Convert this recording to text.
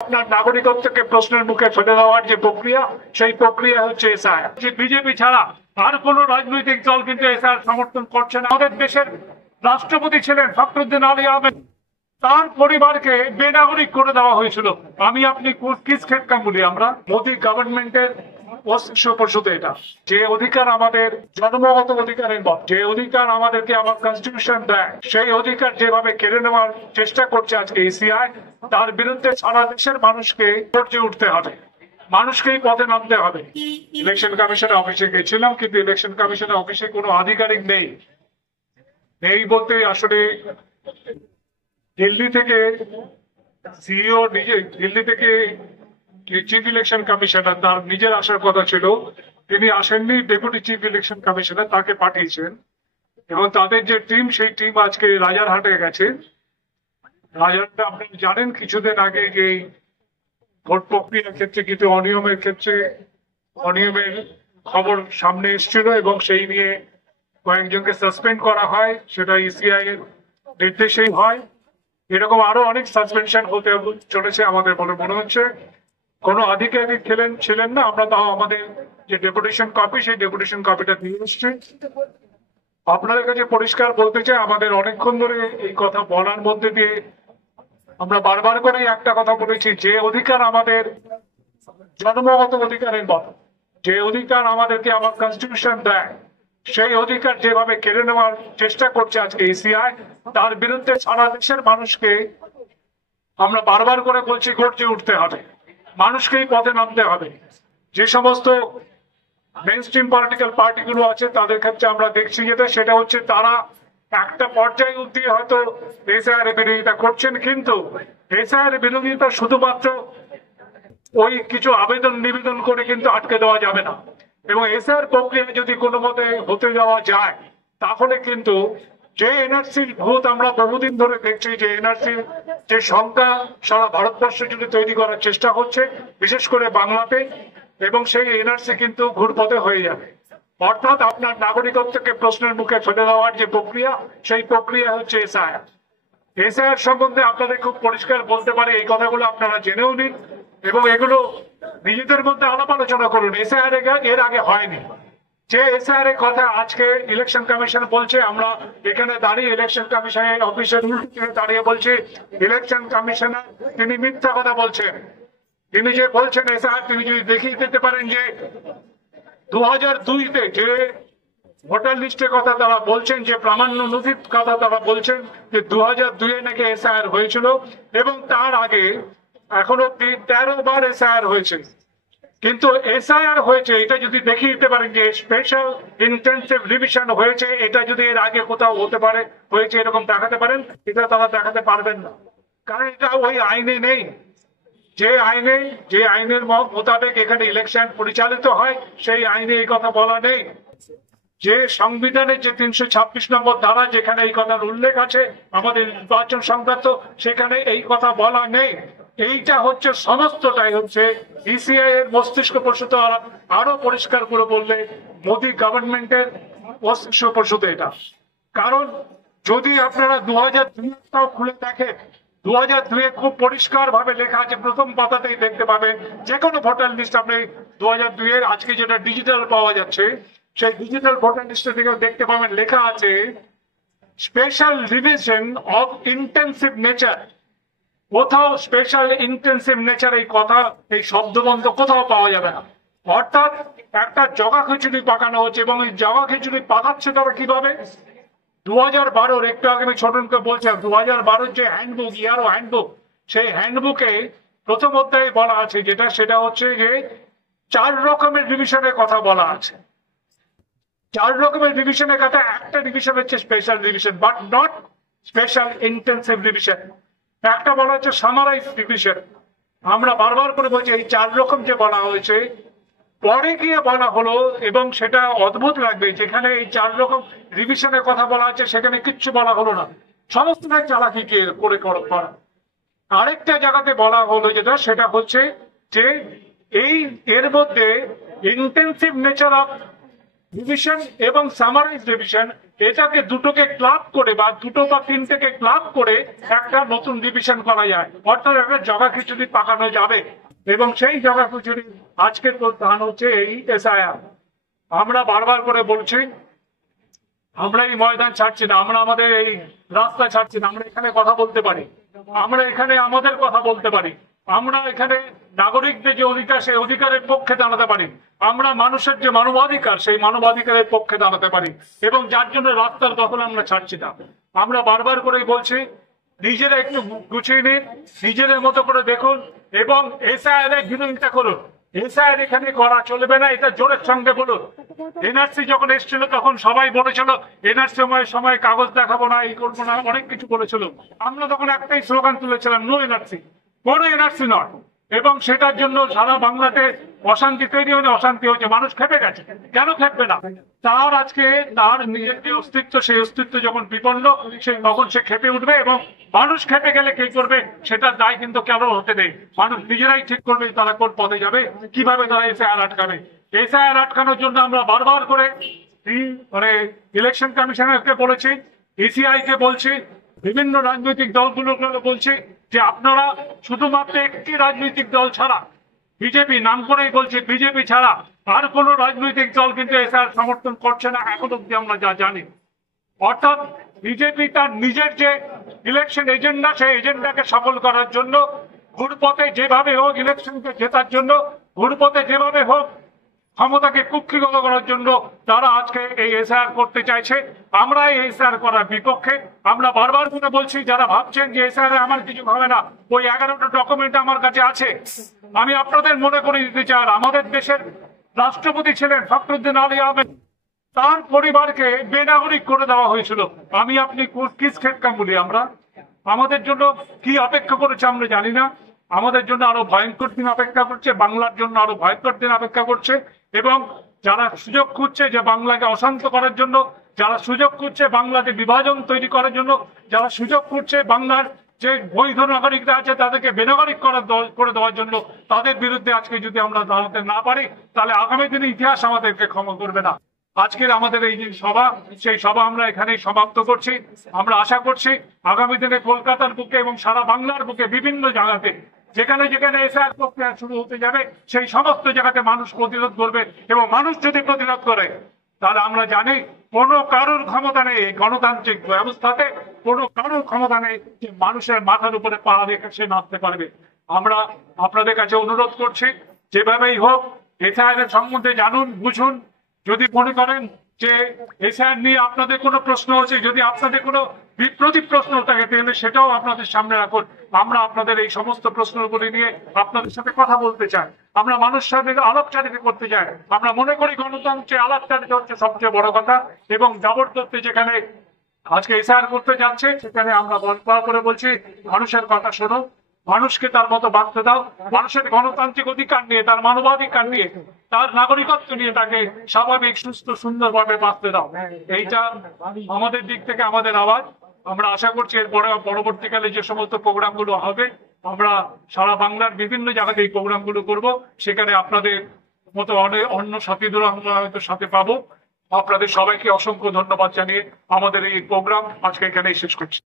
আপনার নাগরিকত্বকে প্রশ্নের মুখে ফেলে দেওয়ার যে প্রক্রিয়া, সেই প্রক্রিয়া হচ্ছে এসআইআর। যে বিজেপি ছাড়া আর কোন রাজনৈতিক দল কিন্তু এসআইআর সমর্থন করছে না। আমাদের দেশের রাষ্ট্রপতি ছিলেন ফখরুদ্দিন আলী আহমেদ, তার পরিবারকে বেনাগরিক করে দেওয়া হয়েছিল। আমি আপনি কিস খেতকাম বলি আমরা, মোদী গভর্নমেন্টের পরিষদে এটা যে অধিকার আমাদের জন্মগত অধিকারের মত, যে অধিকার আমাদেরকে আমার কনস্টিটিউশন দেয়, সেই অধিকার যেভাবে কেড়ে নেওয়ার চেষ্টা করছে আজকে ইসিআই, তার বিরুদ্ধে সারা দেশের মানুষকে গর্জে উঠতে হবে, মানুষকেই পথে নামতে হবে। ইলেকশন কমিশনের অফিসে গেছিলাম, কিন্তু ইলেকশন কমিশনের অফিসে কোনো আধিকারিক নেই। নেই বলতে আসলে দিল্লি থেকে সিইও নিজে, দিল্লি থেকে চিফ ইলেকশন কমিশনার তার নিজের আসার কথা ছিল, তিনি আসেননি। ডেপুটি চিফ ইলেকশন কমিশনার তাকে পাঠিয়েছেন এবং তাদের যে টিম, সেই টিম আজকে রাজারহাটে গেছে। রাজারহাটে আপনারা জানেন কিছুদিন আগে যে ভোট প্রক্রিয়ার ক্ষেত্রে কিন্তু অনিয়মের খবর সামনে এসেছিল এবং সেই নিয়ে কয়েকজনকে সাসপেন্ড করা হয়, সেটা ইসিআই এর নির্দেশেই হয়। এরকম আরো অনেক সাসপেনশন হতে চলেছে আমাদের বলে মনে হচ্ছে। কোনো আধিকারিক ছিলেন না, আমরা তাও আমাদের যে ডেপুটেশন কপি, সেই ডেপুটেশন কপিটা দিয়ে এসছি। আপনাদের কাছে পরিষ্কার বলতে চাই, আমাদের অনেকক্ষণ ধরে এই কথা বলার মধ্যে দিয়ে আমরা বারবার করে একটা কথা বলেছি, যে অধিকার আমাদের জন্মগত অধিকারের মতো, যে অধিকার আমাদেরকে আমার কনস্টিটিউশন দেয়, সেই অধিকার যেভাবে কেড়ে নেওয়ার চেষ্টা করছে আজকে ইসিআই, তার বিরুদ্ধে সারা দেশের মানুষকে আমরা বারবার করে বলছি গর্জে উঠতে হবে, মানুষকেই পথে নামতে হবে। যে সমস্ত মেইনস্ট্রিম পলিটিক্যাল পার্টিগুলো আছে তাদের ক্ষেত্রে আমরা দেখছি যেটা, সেটা হচ্ছে তারা একটা পর্যায়ে অবধি হয়তো এসআইআর বিরোধিতা করছেন, কিন্তু এসআইআর বিরোধিতা শুধুমাত্র ওই কিছু আবেদন নিবেদন করে কিন্তু আটকে দেওয়া যাবে না। এবং এসআইআর প্রক্রিয়া যদি কোনো মতে হতে যাওয়া যায়, তাহলে কিন্তু যে এনআরসির ভূত আমরা বহুদিন ধরে দেখছি, যে এনআরসির যে সংখ্যা সারা ভারতবর্ষ জুড়ে তৈরি করার চেষ্টা হচ্ছে, বিশেষ করে বাংলাতে, এবং সেই এনআরসি কিন্তু ঘুরপথে হয়ে যাবে। অর্থাৎ আপনার নাগরিকত্বকে প্রশ্নের মুখে ফেলে দেওয়ার যে প্রক্রিয়া, সেই প্রক্রিয়া হচ্ছে এসআইআর। এসআইআর সম্বন্ধে আপনাদের খুব পরিষ্কার বলতে পারে, এই কথাগুলো আপনারা জেনেও নিন এবং এগুলো নিজেদের মধ্যে আলাপ আলোচনা করুন। এসআইআর এর আগে হয়নি। যে এসআইআর এর কথা আজকে ইলেকশন কমিশন বলছে, আমরা এখানে দাঁড়িয়ে ইলেকশন কমিশনের অফিসের উল্টো দাঁড়িয়ে বলছি ইলেকশন কমিশনার তিনি মিথ্যা কথা বলছেন। তিনি যে বলছেন এসআইআর, তিনি যদি দেখিয়ে দিতে পারেন যে 2002-তে যে ভোটার লিস্টের কথা তারা বলছেন, যে প্রামাণ্য নথির কথা তারা বলছেন, যে 2002-এ নাকি এসআইআর হয়েছিল এবং তার আগে এখনো 13 বার এসআইআর হয়েছে। কিন্তু এসআইআর হয়েছে এটা যদি দেখিয়ে দিতে পারেন যে স্পেশাল ইন্টেনসিভ রিভিশন হয়েছে, এটা যদি এর আগে কোথাও হতে পারে হয়েছে এরকম দেখাতে পারেন, এটা তারা দেখাতে পারবেন না, কারণ এটা ওই আইনে নেই। যে আইনের মোতাবেক এখানে ইলেকশন পরিচালিত হয়, সেই আইনে এই কথা বলা নেই। যে সংবিধানের যে 326 নম্বর ধারা, যেখানে এই কথার উল্লেখ আছে আমাদের নির্বাচন সংক্রান্ত, সেখানে এই কথা বলা নেই। এইটা হচ্ছে সমস্তটাই হচ্ছে ইসিআই এর মস্তিষ্ক প্রসূত। আরো পরিষ্কার করে বললে মোদী গভর্নমেন্টের মস্তিষ্ক প্রসূত এটা। কারণ যদি আপনারা 2002 খুলে দেখেন, 2002 খুব পরিষ্কার ভাবে লেখা আছে, প্রথম পাতাতেই দেখতে পাবেন, যে কোনো ভোটার লিস্ট আপনি 2002 আজকে যেটা ডিজিটাল পাওয়া যাচ্ছে, সেই ডিজিটাল ভোটার লিস্টে থেকে দেখতে পাবেন লেখা আছে special revision of intensive nature. কোথাও স্পেশাল ইন্টেন্সিভ নেচার এই কথা, এই শব্দবন্ধ কোথাও পাওয়া যাবে না। অর্থাৎ একটা জগা খিচুড়ি পাকানো হচ্ছে, এবং এই জগা খিচুড়ি পাকাচ্ছে তারা কিভাবে? 2012 একটু আগে আমি ছোটনকে বলছিলাম, 2012 যে হ্যান্ডবুক, ইয়ারো হ্যান্ডবুক, সেই হ্যান্ডবুকে প্রথম অধ্যায়ে বলা আছে যেটা, সেটা হচ্ছে যে 4 রকমের রিভিশনের কথা বলা আছে। 4 রকমের রিভিশনের কথা, একটা রিভিশন হচ্ছে special revision, but not special intensive revision. একটা বলা হচ্ছে সামারাইজ রিভিশন। আমরা বারবার করে বলছি এই 4 রকম যে বলা হয়েছে, পরে গিয়ে বলা হলো, এবং সেটা অদ্ভুত লাগবে, যেখানে এই 4 রকম রিভিশনের কথা বলা আছে সেখানে কিচ্ছু বলা হলো না, সমস্তটাই চালাকি করে করা। আরেকটা জায়গাতে বলা হলো যেটা, সেটা হচ্ছে যে এর মধ্যে ইন্টেন্সিভ নেচার অফ রিভিশন এবং সামারাইজ রিভিশন এটাকে দুটোকে ক্লাব করে বা দুটো বা তিনটেকে ক্লাব করে একটা নতুন ডিভিশন করা যায়, অর্থাৎ একটা জগা খিচুড়ি পাকানো যাবে। এবং সেই জগা খিচুড়ি আজকের প্রধান হচ্ছে এই এসআইআর। আমরা বারবার করে বলছি, আমরা এই ময়দান ছাড়ছি না, আমরা আমাদের এই রাস্তা ছাড়ছি না, আমরা এখানে কথা বলতে পারি, আমরা এখানে আমাদের কথা বলতে পারি, আমরা এখানে নাগরিকদের যে অধিকার সেই অধিকারের পক্ষে দাঁড়াতে পারি, আমরা মানুষের যে মানবাধিকার সেই মানবাধিকারের পক্ষে দাঁড়াতে পারি, এবং যার জন্য রাস্তার দখল আমরা ছাড়ছি না। আমরা বারবার করেই বলছি, নিজেরা একটু গুছিয়ে নিন, নিজেদের মতো করে দেখুন এবং এসআইআর এর বিরোধিতা করুন। এসআইআর এখানে করা চলবে না, এটা জোরের সঙ্গে বলুন। এনআরসি যখন এসেছিল তখন সবাই বলেছিল এনআরসি সময় কাগজ দেখাবো না, এই করবো না, অনেক কিছু বলেছিল। আমরা তখন একটাই স্লোগান তুলেছিলাম, নো এনআরসি, কোনো এনআরসি নয়। এবং সেটার জন্য সারা বাংলাতে অশান্তি তৈরি হয়েছে, অশান্তি হয়েছে, মানুষ খেপে গেছে। কেন খেপবে না? তার আজকে তার নিজের যে অস্তিত্ব, সেই অস্তিত্ব যখন বিপন্ন, তখন সে খেপে উঠবে। এবং মানুষ খেপে গেলে কে করবে সেটার দায় কিন্তু কেন হতে নেই, মানুষ নিজেরাই ঠিক করবে তারা কোন পথে যাবে, কিভাবে তারা এসআইআর আটকাবে। এসআইআর আটকানোর জন্য আমরা বারবার করে ইলেকশন কমিশনারকে বলেছি, ইসিআই কে বলছি, বিভিন্ন রাজনৈতিক দলগুলোকে বলছি যে আপনারা শুধুমাত্র একটি রাজনৈতিক দল ছাড়া, বিজেপি নাম করেই বলছি, বিজেপি ছাড়া আর কোন রাজনৈতিক দল কিন্তু এসআইআর সমর্থন করছে না এখন অব্দি আমরা যা জানি। অর্থাৎ বিজেপি তার নিজের যে ইলেকশন এজেন্ডা, সেই এজেন্ডাকে সফল করার জন্য ঘুরপথে যেভাবে হোক ইলেকশনকে জেতার জন্য, ঘুরপথে যেভাবে হোক ক্ষমতাকে কুক্ষিগত করার জন্য তারা আজকে এই এসআইআর করতে চাইছে। আমরা এই এসআইআর করার বিপক্ষে। আমরা বারবার করে বলছি, যারা ভাবছেন যে এসআইআর আমার কিছু হবে না, ওই 11টা ডকুমেন্ট আমার কাছে আছে। আমি আপনাদের মনে করে দিতে চাই, আমাদের দেশের রাষ্ট্রপতি ছিলেন ফখরুদ্দিন আলী আহমেদ, তার পরিবারকে বেনাগরিক করে দেওয়া হয়েছিল। আমি আপনি কিস খেটকাম বলি, আমরা আমাদের জন্য কি অপেক্ষা করেছে আমরা জানি না। আমাদের জন্য আরো ভয়ঙ্কর দিন অপেক্ষা করছে, বাংলার জন্য আরো ভয়ঙ্কর দিন অপেক্ষা করছে। এবং যারা সুযোগ খুঁজছে যে বাংলাকে অশান্ত করার জন্য, যারা সুযোগ খুঁজছে বাংলাতে বিভাজন তৈরি করার জন্য, যারা সুযোগ খুঁজছে বাংলার যে বৈধ নাগরিকরা আছে তাদেরকে বেনাগরিক করে দেওয়ার জন্য, তাদের বিরুদ্ধে আজকে যদি আমরা দাঁড়াতে না পারি, তাহলে আগামী দিনে ইতিহাস আমাদেরকে ক্ষমা করবে না। আজকের আমাদের এই যে সভা, সেই সভা আমরা এখানেই সমাপ্ত করছি। আমরা আশা করছি আগামী দিনে কলকাতার বুকে এবং সারা বাংলার বুকে বিভিন্ন জায়গাতে যেখানে যেখানে এসআইআর প্রক্রিয়া শুরু হতে যাবে, সেই সমস্ত জায়গাতে মানুষ প্রতিরোধ করবে। এবং মানুষ যদি প্রতিরোধ করে, তাহলে আমরা জানি কোনো কারোর ক্ষমতা নেই, গণতান্ত্রিক ব্যবস্থাতে কোনো কারোর ক্ষমতা নেই যে মানুষের মাথার উপরে পাড়া রেখে সে নাচতে পারবে। আমরা আপনাদের কাছে অনুরোধ করছি, যেভাবেই হোক এসআইআর এর সম্বন্ধে জানুন, বুঝুন। যদি মনে করেন যে এসআইআর নিয়ে আপনাদের কোনো প্রশ্ন আছে, যদি আপনাদের কোনো বিপ্রতি প্রশ্ন থাকে, তাহলে সেটাও আপনাদের সামনে রাখুন। আমরা আপনাদের এই সমস্ত প্রশ্নগুলি নিয়ে আপনাদের সাথে কথা বলতে চাই, আমরা মানুষের সাথে আলাপচারিতা করতে চাই। আমরা মনে করি গণতন্ত্রে আলাপচারিতা হচ্ছে সবচেয়ে বড় কথা। এবং জবরদস্তি যেখানে আজকে এসআইআর করতে যাচ্ছে, সেখানে আমরা বলবার করে বলছি, মানুষের কথা শোনো, মানুষকে তার মতো বাঁচতে দাও, মানুষের গণতান্ত্রিক অধিকার নিয়ে, তার মানবাধিকার নিয়ে, তার নাগরিকত্ব নিয়ে তাকে স্বাভাবিক সুস্থ সুন্দরভাবে বাঁচতে দাও। এইটা আমাদের দিক থেকে আমাদের আওয়াজ। আমরা আশা করছি এরপরে পরবর্তীকালে যে সমস্ত প্রোগ্রামগুলো হবে, আমরা সারা বাংলার বিভিন্ন জায়গাতে এই প্রোগ্রামগুলো করব। সেখানে আপনাদের মতো অন্য সাথীদের আমরা হয়তো সাথে পাবো। আপনাদের সবাইকে অসংখ্য ধন্যবাদ জানিয়ে আমাদের এই প্রোগ্রাম আজকে এখানেই শেষ করছি।